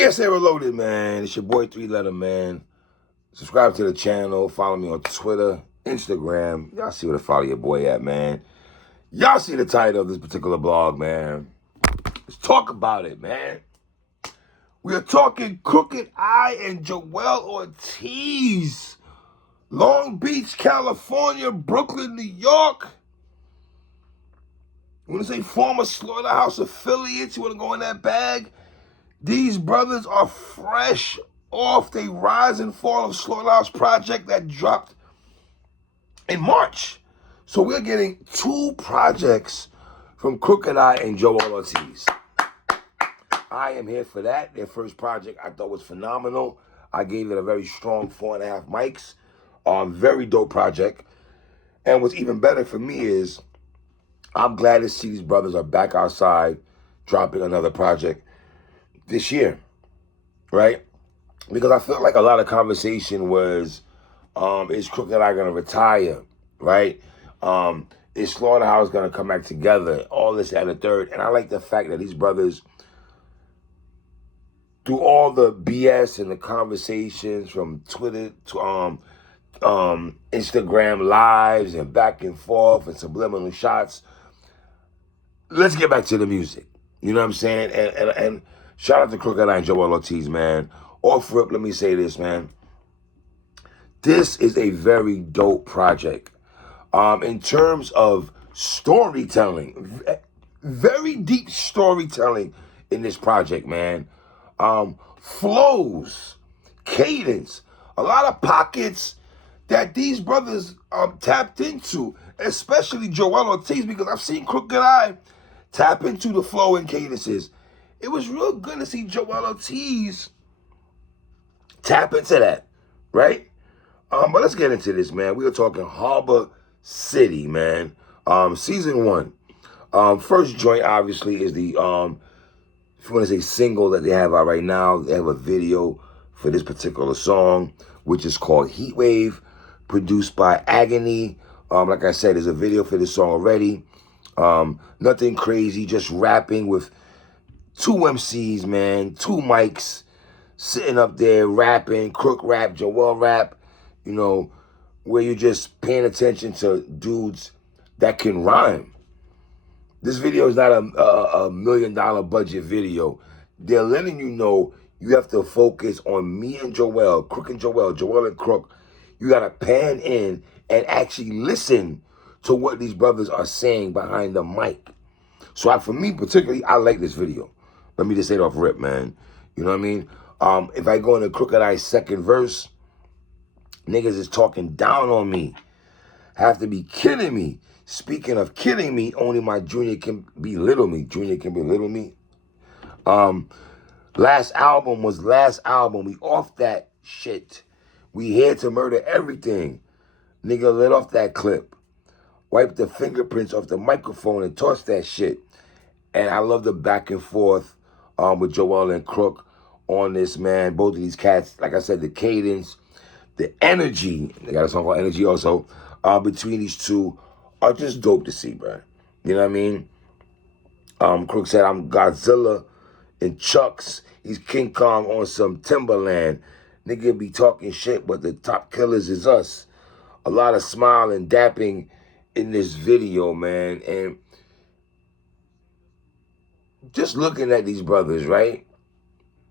PSA Reloaded, man. It's your boy 3-Letter, man. Subscribe to the channel. Follow me on Twitter, Instagram. Y'all see where to follow your boy at, man. Y'all see the title of this particular blog, man. Let's talk about it, man. We are talking Crooked I and Joell Ortiz. Long Beach, California, Brooklyn, New York. You want to say former Slaughterhouse affiliates? You want to go in that bag? These brothers are fresh off the Rise and Fall of Slaughterhouse project that dropped in March. So we're getting two projects from Crooked I and Joell Ortiz. I am here for that. Their first project I thought was phenomenal. I gave it a very strong 4.5 mics. Very dope project. And what's even better for me is I'm glad to see these brothers are back outside dropping another project this year, right? Because I felt like a lot of conversation was, is Crooked I going to retire, right? Is Slaughterhouse going to come back together? All this and a third. And I like the fact that these brothers, through all the BS and the conversations from Twitter to Instagram lives and back and forth and subliminal shots, let's get back to the music. You know what I'm saying? And shout out to Crooked I and Joell Ortiz, man. Off rip, let me say this, man. This is a very dope project. In terms of storytelling, very deep storytelling in this project, man. Flows, cadence, a lot of pockets that these brothers tapped into, especially Joell Ortiz, because I've seen Crooked I tap into the flow and cadences. It was real good to see Joell Ortiz tap into that, right? But let's get into this, man. We are talking Harbor City, man. Season 1. First joint, obviously, is the, if you want to say single that they have out right now, they have a video for this particular song, which is called Heatwave, produced by Agony. Like I said, there's a video for this song already. Nothing crazy, just rapping with two MCs, man, two mics, sitting up there rapping, Crook rap, Joell rap, you know, where you're just paying attention to dudes that can rhyme. This video is not a $1 million budget video. They're letting you know you have to focus on me and Joell, Crook and Joell and Crook. You got to pan in and actually listen to what these brothers are saying behind the mic. So for me particularly, I like this video. Let me just say it off rip, man. You know what I mean? If I go into Crooked I's second verse, niggas is talking down on me. Have to be kidding me. Speaking of kidding me, only my junior can belittle me. Junior can belittle me. Last album was last album. We off that shit. We here to murder everything. Nigga let off that clip. Wipe the fingerprints off the microphone and toss that shit. And I love the back and forth with Joell and Crook on this, man. Both of these cats, like I said, the cadence, the energy, they got a song called Energy also, between these two are just dope to see, bro. You know what I mean? Crook said, I'm Godzilla in Chucks. He's King Kong on some Timberland. Nigga be talking shit, but the top killers is us. A lot of smile and dapping in this video, man. And just looking at these brothers, right?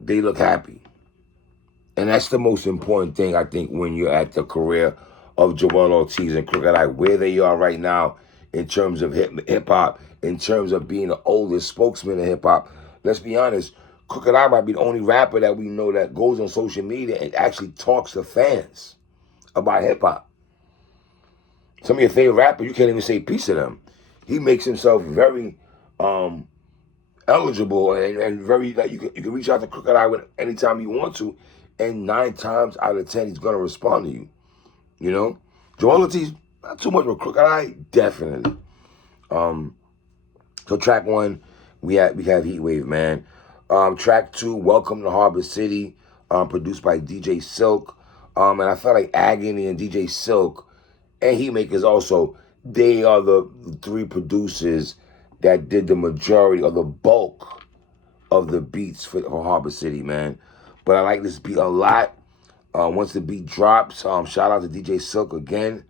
They look happy. And that's the most important thing, I think, when you're at the career of Joell Ortiz and Crooked I, where they are right now in terms of hip-hop, in terms of being the oldest spokesman of hip-hop. Let's be honest, Crooked I might be the only rapper that we know that goes on social media and actually talks to fans about hip-hop. Some of your favorite rappers, you can't even say peace to them. He makes himself very eligible and very, like, you can reach out to Crooked I anytime you want to, and 9 times out of 10, he's going to respond to you. You know? Joell Ortiz, not too much, but Crooked I, definitely. So track 1, we have Heatwave, man. Track 2, Welcome to Harbor City, produced by DJ Silk. And I felt like Agony and DJ Silk and Heatmakers also, they are the 3 producers that did the majority or the bulk of the beats for Harbor City, man. But I like this beat a lot. Once the beat drops, shout out to DJ Silk again.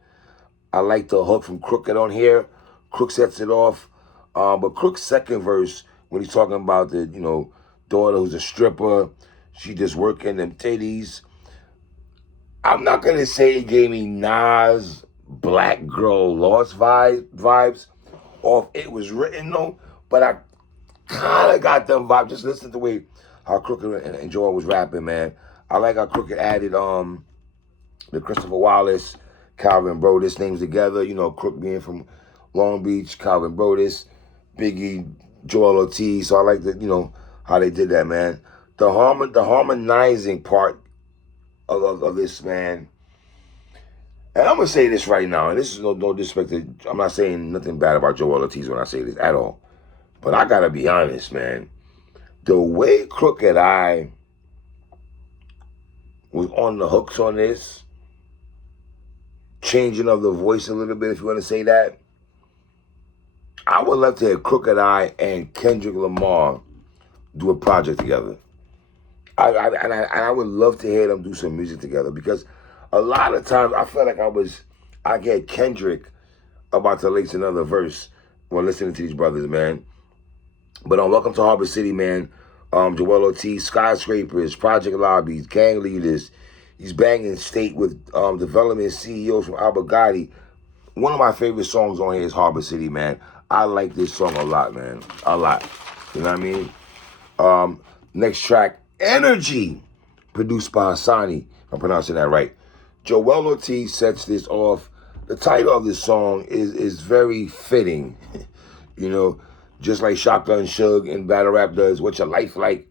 I like the hook from Crooked on here. Crook sets it off. But Crook's second verse, when he's talking about the, daughter who's a stripper, she just working them titties. I'm not going to say it gave me Nas, Black Girl Lost vibes off It Was Written, though. But I kind of got them vibes. Just listen to the way how Crooked and Joel was rapping, man. I like how Crooked added the Christopher Wallace, Calvin Brodus names together. Crook being from Long Beach, Calvin Brodus, Biggie, Joel Ortiz. So I like the, how they did that, man. The harmonizing part of this, man. And I'm going to say this right now, and this is no disrespect to, I'm not saying nothing bad about Joel Ortiz when I say this at all. But I got to be honest, man. The way Crooked I was on the hooks on this, changing of the voice a little bit, if you want to say that, I would love to hear Crooked I and Kendrick Lamar do a project together. I would love to hear them do some music together, because a lot of times I felt like I get Kendrick about to lace another verse when listening to these brothers, man. But welcome to Harbor City, man. Joel Ortiz, Skyscrapers, Project Lobbies, Gang Leaders. He's banging state with development CEOs from Al Gotti. One of my favorite songs on here is Harbor City, man. I like this song a lot, man. A lot. You know what I mean? Next track, Energy, produced by Hassani, if I'm pronouncing that right. Joel Ortiz sets this off. The title of this song is very fitting. Just like Shotgun Suge and Battle Rap does, What's Your Life Like?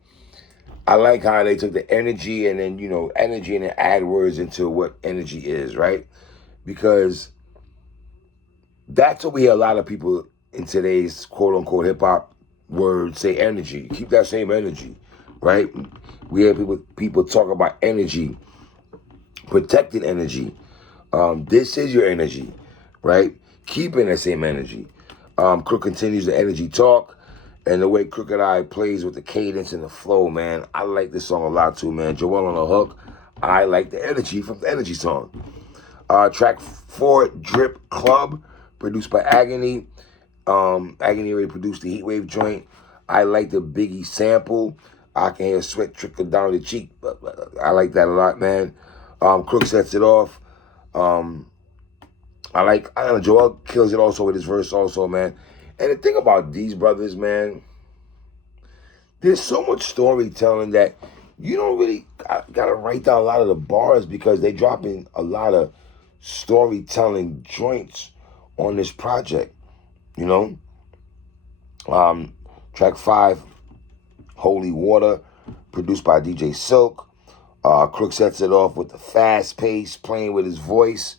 I like how they took the energy and then, energy and then add words into what energy is, right? Because that's what we hear a lot of people in today's quote-unquote hip-hop word say, energy. Keep that same energy, right? We hear people talk about energy, protecting energy. This is your energy, right? Keeping that same energy. Crook continues the energy talk, and the way Crooked I plays with the cadence and the flow, man. I like this song a lot too, man. Joel on the hook. I like the energy from the energy song. Track 4, Drip Club, produced by Agony. Agony already produced the Heatwave joint. I like the Biggie sample. I can hear sweat trickle down the cheek. But I like that a lot, man. Crook sets it off. I don't know, Joel kills it also with his verse also, man. And the thing about these brothers, man, there's so much storytelling that you don't really got to write down a lot of the bars, because they dropping a lot of storytelling joints on this project, Track 5, Holy Water, produced by DJ Silk. Crook sets it off with the fast pace, playing with his voice.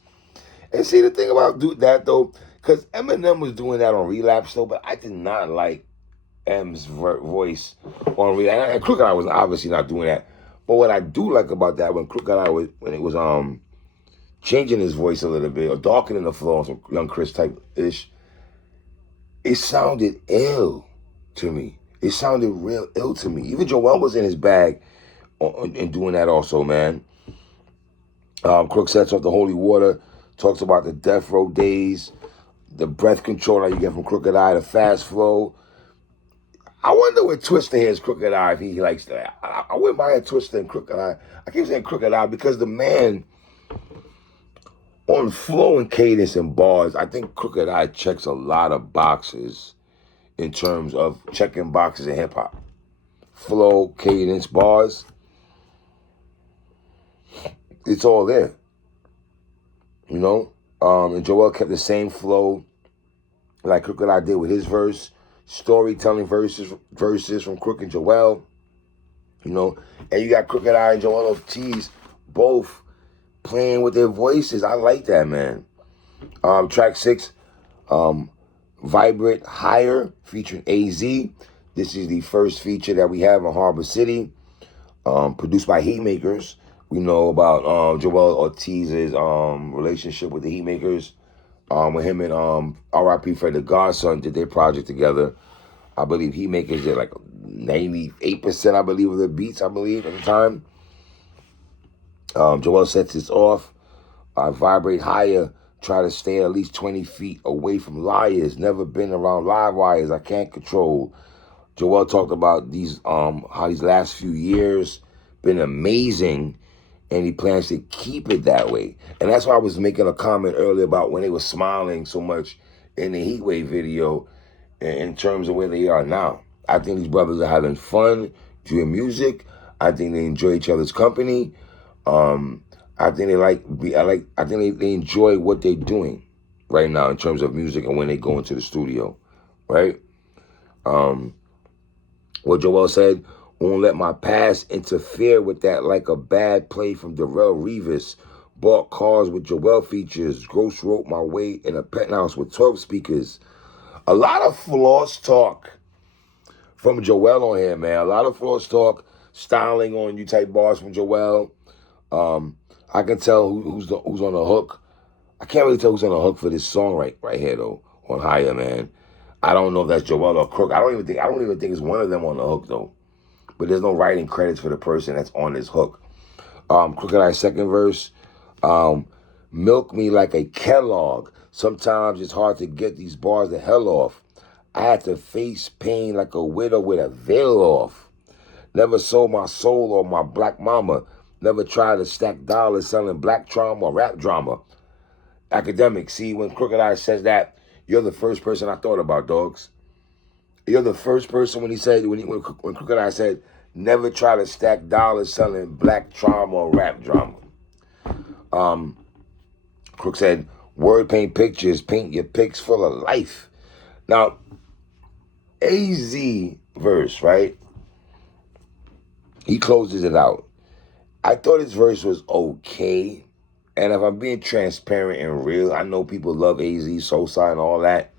And see, the thing about that, though, because Eminem was doing that on Relapse, though, but I did not like M's voice on Relapse. And Crooked I was obviously not doing that. But what I do like about that, when it was changing his voice a little bit, or darkening the flow on some Young Chris type-ish, it sounded ill to me. It sounded real ill to me. Even Joel was in his bag in doing that also, man. Crook sets off the Holy Water, talks about the death row days, the breath control that you get from Crooked I, the fast flow. I wonder what Twista hears Crooked I, if he likes that. I wouldn't mind Twista and Crooked I. I keep saying Crooked I because the man, on flow and cadence and bars, I think Crooked I checks a lot of boxes in terms of checking boxes in hip-hop. Flow, cadence, bars, it's all there. And Joel kept the same flow like Crooked I did with his verse. Storytelling verses from Crook and Joel. And you got Crooked I and Joel Ortiz both playing with their voices. I like that, man. Track 6, Vibrate Higher, featuring AZ. This is the first feature that we have in Harbor City. Produced by Heatmakers. We know about Joel Ortiz's relationship with the Heatmakers. With him and R.I.P. Fred the Godson did their project together. I believe he makes it like 98%, I believe, of the beats, I believe, at the time. Joel sets this off. Vibrate Higher, try to stay at least 20 feet away from liars. Never been around live wires I can't control. Joel talked about these how these last few years been amazing, and he plans to keep it that way. And that's why I was making a comment earlier about when they were smiling so much in the Heatwave video in terms of where they are now. I think these brothers are having fun doing music. I think they enjoy each other's company. I think they enjoy what they're doing right now in terms of music and when they go into the studio, right? What Joel said, won't let my past interfere with that like a bad play from Darrell Revis. Bought cars with Joel features. Gross wrote my way in a penthouse with 12 speakers. A lot of floss talk from Joel on here, man. A lot of floss talk, styling on you type bars from Joel. I can tell who's on the hook. I can't really tell who's on the hook for this song right here though, on Higher, man. I don't know if that's Joel or Crook. I don't even think it's one of them on the hook though. But there's no writing credits for the person that's on this hook. Crooked Eye's second verse. Milk me like a Kellogg. Sometimes it's hard to get these bars the hell off. I had to face pain like a widow with a veil off. Never sold my soul or my black mama. Never tried to stack dollars selling black trauma or rap drama. Academic, see, when Crooked Eye says that, you're the first person I thought about, dogs. You're the first person when Crooked Eye said, never try to stack dollars selling black trauma or rap drama. Crook said, word paint pictures, paint your pics full of life. Now, AZ verse, right? He closes it out. I thought his verse was okay. And if I'm being transparent and real, I know people love AZ, Soulside, and all that.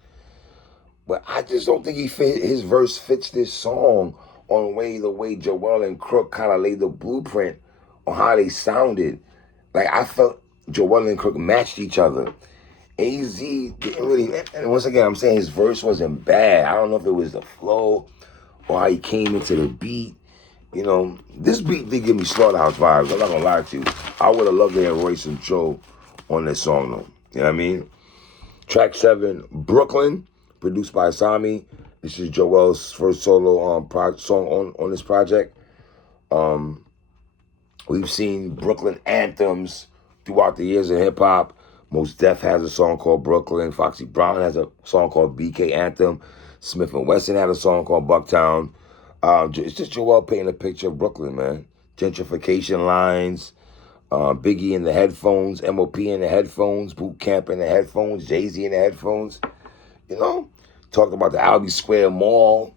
But I just don't think his verse fits this song on the way Joel and Crook kind of laid the blueprint on how they sounded. Like, I felt Joel and Crook matched each other. AZ didn't really, and once again, I'm saying his verse wasn't bad. I don't know if it was the flow or how he came into the beat. You know, this beat did give me Slaughterhouse vibes. I'm not gonna lie to you. I would have loved to hear Royce and Joe on this song, though. You know what I mean? Track 7, Brooklyn, produced by Asami. This is Joel's first solo song on this project. We've seen Brooklyn anthems throughout the years of hip-hop. Mos Def has a song called Brooklyn. Foxy Brown has a song called BK Anthem. Smith & Wesson had a song called Bucktown. It's just Joel painting a picture of Brooklyn, man. Gentrification lines, Biggie in the headphones, MOP in the headphones, Boot Camp in the headphones, Jay-Z in the headphones. You know, talking about the Albee Square Mall.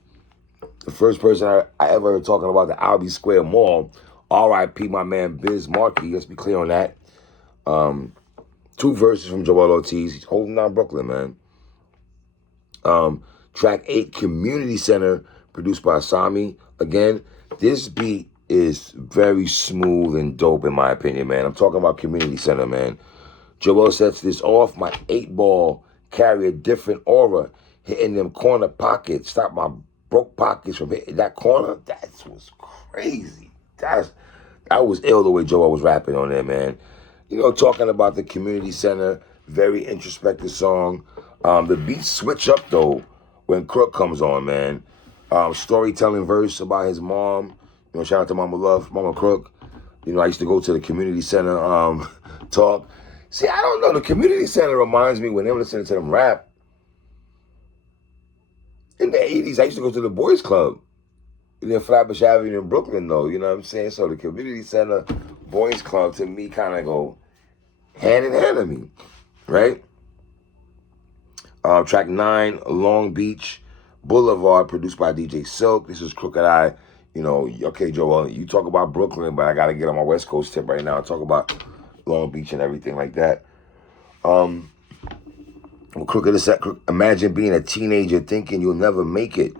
The first person I ever heard talking about the Albee Square Mall. R.I.P. my man Biz Markie. Let's be clear on that. 2 verses from Joel Ortiz. He's holding down Brooklyn, man. Track 8, Community Center, produced by Asami. Again, this beat is very smooth and dope in my opinion, man. I'm talking about Community Center, man. Joel sets this off. My 8-ball carry a different aura. Hitting them corner pockets. Stop my broke pockets from hitting that corner. That was crazy. That was ill the way Joel was rapping on there, man. You know, talking about the Community Center. Very introspective song. The beats switch up, though, when Crook comes on, man. Storytelling verse about his mom. You know, shout out to Mama Love, Mama Crook. You know, I used to go to the community center talk. See, I don't know. The community center reminds me when they were listening to them rap. In the 80s, I used to go to the boys club in Flatbush Avenue in Brooklyn, though. You know what I'm saying? So the community center, boys club, to me, kind of go hand in hand to me, right? Track 9, Long Beach Boulevard, produced by DJ Silk. This is Crooked Eye. You know, okay, Joel, you talk about Brooklyn, but I got to get on my West Coast tip right now and talk about Long Beach and everything like that. Crooked is imagine being a teenager thinking you'll never make it.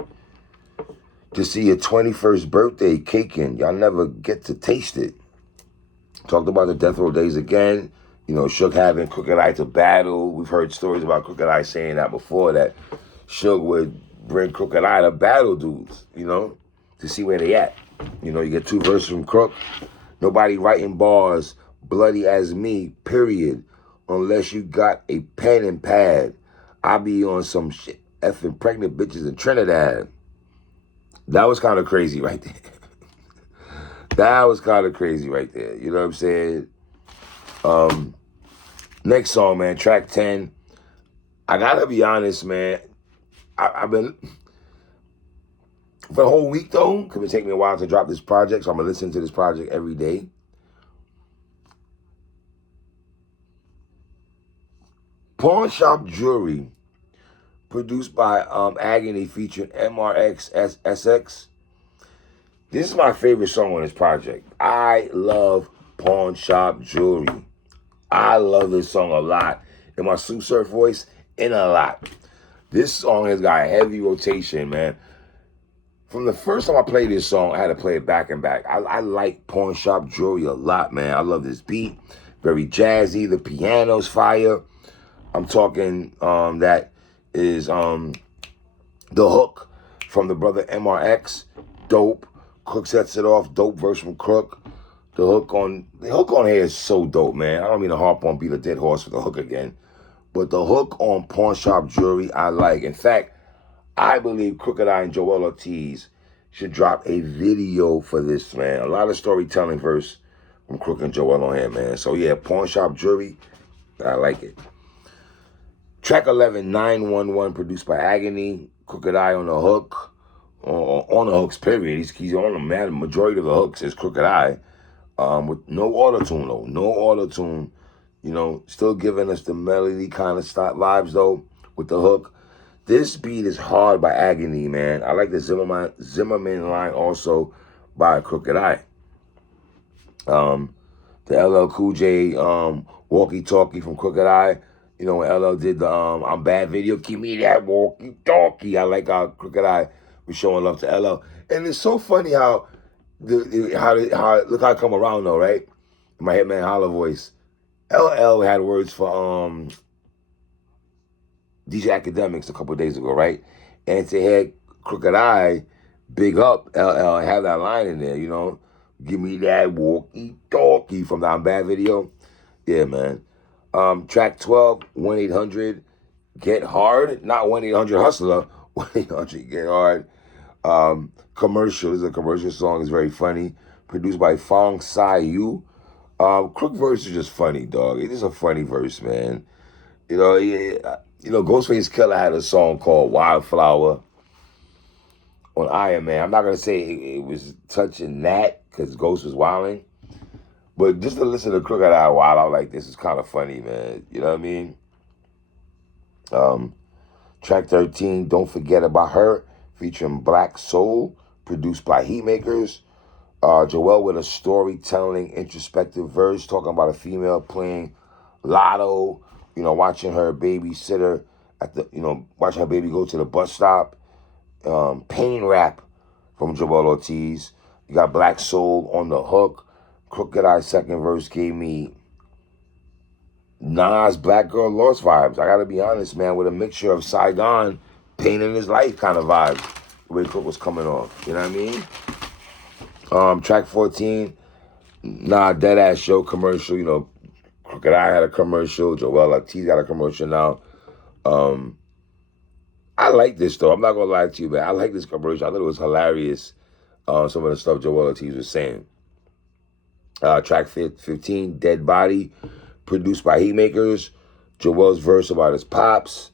To see your 21st birthday caking, y'all never get to taste it. Talked about the Death Row days again. You know, Suge having Crooked Eye to battle. We've heard stories about Crooked Eye saying that before, that Suge would bring Crook and I to battle dudes, you know, to see where they at. You know, you get 2 verses from Crook. Nobody writing bars bloody as me, period, unless you got a pen and pad. I be on some shit, effing pregnant bitches in Trinidad. That was kind of crazy right there. That was kind of crazy right there. You know what I'm saying? Next song, man, track 10. I gotta be honest, man. I've been, for the whole week though, because it take me a while to drop this project, so I'm gonna listen to this project every day. Pawn Shop Jewelry, produced by Agony, featuring MRXSX. This is my favorite song on this project. I love Pawn Shop Jewelry. I love this song a lot. In my Sue Surf voice, in a lot. This song has got a heavy rotation, man. From the first time I played this song, I had to play it back and back. I like Pawn Shop Jewelry a lot, man. I love this beat. Very jazzy. The piano's fire. I'm talking that is the hook from the brother MRX. Dope. Crook sets it off. Dope verse from Crook. The hook on here is so dope, man. I don't mean to harp on beat a dead horse for the hook again. But the hook on Pawn Shop Jewelry, I like. In fact, I believe Crooked I and Joel Ortiz should drop a video for this, man. A lot of storytelling verse from Crook and Joel on here, man. So yeah, Pawn Shop Jewelry, I like it. Track 11, 911, produced by Agony. Crooked I on the hook. On the hooks, period. He's on the man. Majority of the hooks is Crooked I. With no auto-tune, though. No auto-tune. You know, still giving us the melody kind of vibes, though, with the hook. This beat is hard by Agony, man. I like the Zimmerman line also by Crooked I. The LL Cool J walkie-talkie from Crooked I. You know, when LL did the I'm Bad video, give me that walkie-talkie. I like how Crooked I was showing love to LL. And it's so funny how look how it come around though, right? In my Hitman Holla voice. LL had words for DJ Academics a couple of days ago, right? And to hear Crooked I big up LL and have that line in there, you know? Give me that walkie-talkie from the I'm Bad video. Yeah, man. Track 12, 1-800 Get Hard. Not 1-800 Hustler. 1-800 Get Hard. Commercial. This is a commercial song. It's very funny. Produced by Fong Sai Yu. Crook verse is just funny, dog. It is a funny verse, man. You know, Ghostface Killer had a song called Wildflower on Iron Man. I'm not going to say it was touching that because Ghost was wilding. But just to listen to Crooked I wild out like this is kind of funny, man. You know what I mean? Track 13, Don't Forget About Her, featuring Black Soul, produced by Heatmakers. Joel with a storytelling, introspective verse, talking about a female playing lotto, you know, watching her babysitter watching her baby go to the bus stop. Pain Rap from Joel Ortiz. You got Black Soul on the hook. Crooked I second verse gave me Nas Black Girl Lost vibes. I gotta be honest, man, with a mixture of Saigon, Pain in His Life kind of vibes. The way Crook was coming off. You know what I mean? Track 14, Deadass Show commercial. You know, Crooked I had a commercial. Joel Ortiz got a commercial now. I like this, though. I'm not going to lie to you, man. I like this commercial. I thought it was hilarious, some of the stuff Joel Ortiz was saying. Track 15, Dead Body, produced by Heatmakers. Joel's verse about his pops.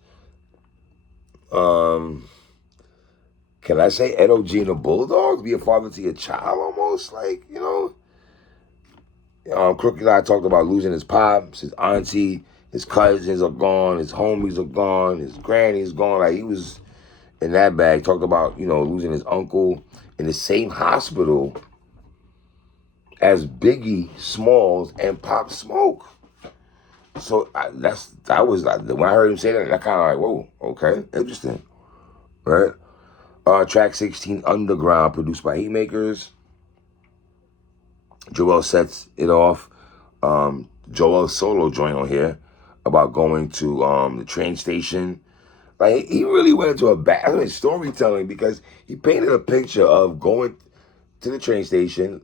Can I say Edo G and the Bulldogs? Be a father to your child almost? Like, you know? Crooked I talked about losing his pops, his auntie, his cousins are gone, his homies are gone, his granny's gone. Like, he was in that bag. Talked about, you know, losing his uncle in the same hospital as Biggie Smalls and Pop Smoke. So that was like, when I heard him say that, I kind of like, whoa, okay, interesting, right? Track 16, Underground, produced by Heatmakers. Joel sets it off. Joel's solo joint on here about going to the train station Like, he really went into a bad storytelling because he painted a picture of going to the train station,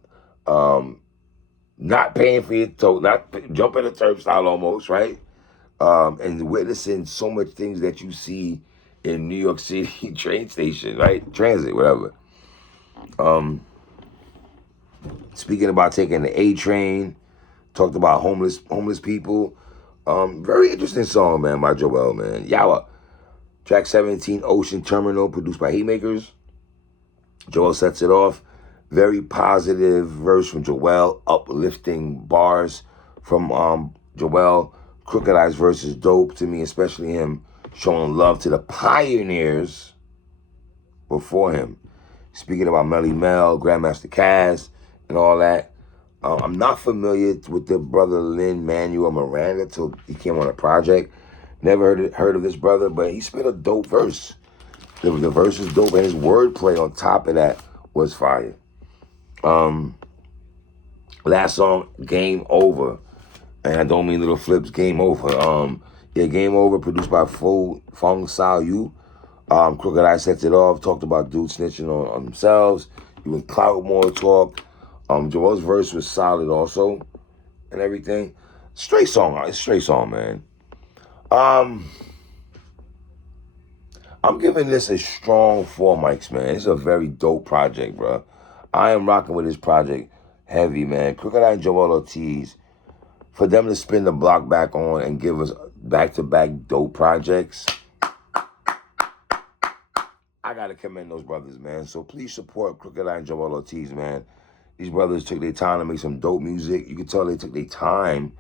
not paying for your toll, not jumping the turnstile almost, right? And witnessing so much things that you see in New York City train station, right? Transit, whatever. Speaking about taking the A train, talked about homeless people. Very interesting song, man, by Joel, man. Yawa. Track 17, Ocean Terminal, produced by Heatmakers. Joel sets it off. Very positive verse from Joel, uplifting bars from Joel. Crooked Eyes verse is dope to me, especially him showing love to the pioneers before him. Speaking about Melly Mel, Grandmaster Caz, and all that. I'm not familiar with the brother Lin-Manuel Miranda till he came on a project. Never heard of this brother, but he spit a dope verse. The verse is dope, and his wordplay on top of that was fire. Last song, Game Over. And I don't mean Little Flips, Game Over. Game Over, produced by Fong Sao Yu. Crooked Eye sets it off, talked about dudes snitching on themselves, even clout more talk. Joel's verse was solid also, and everything. Straight song, man. I'm giving this a strong 4 mics, man. It's a very dope project, bro. I am rocking with this project heavy, man. Crooked Eye and Joel Ortiz, for them to spin the block back on and give us back-to-back dope projects, I gotta commend those brothers, man. So please support Crooked Eye and Joel Ortiz, man. These brothers took their time to make some dope music. You can tell they took their time,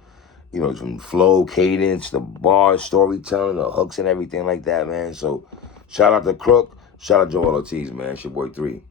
from flow, cadence, the bars, storytelling, the hooks and everything like that, man. So shout out to Crook, shout out Joel Ortiz, man. It's your boy 3.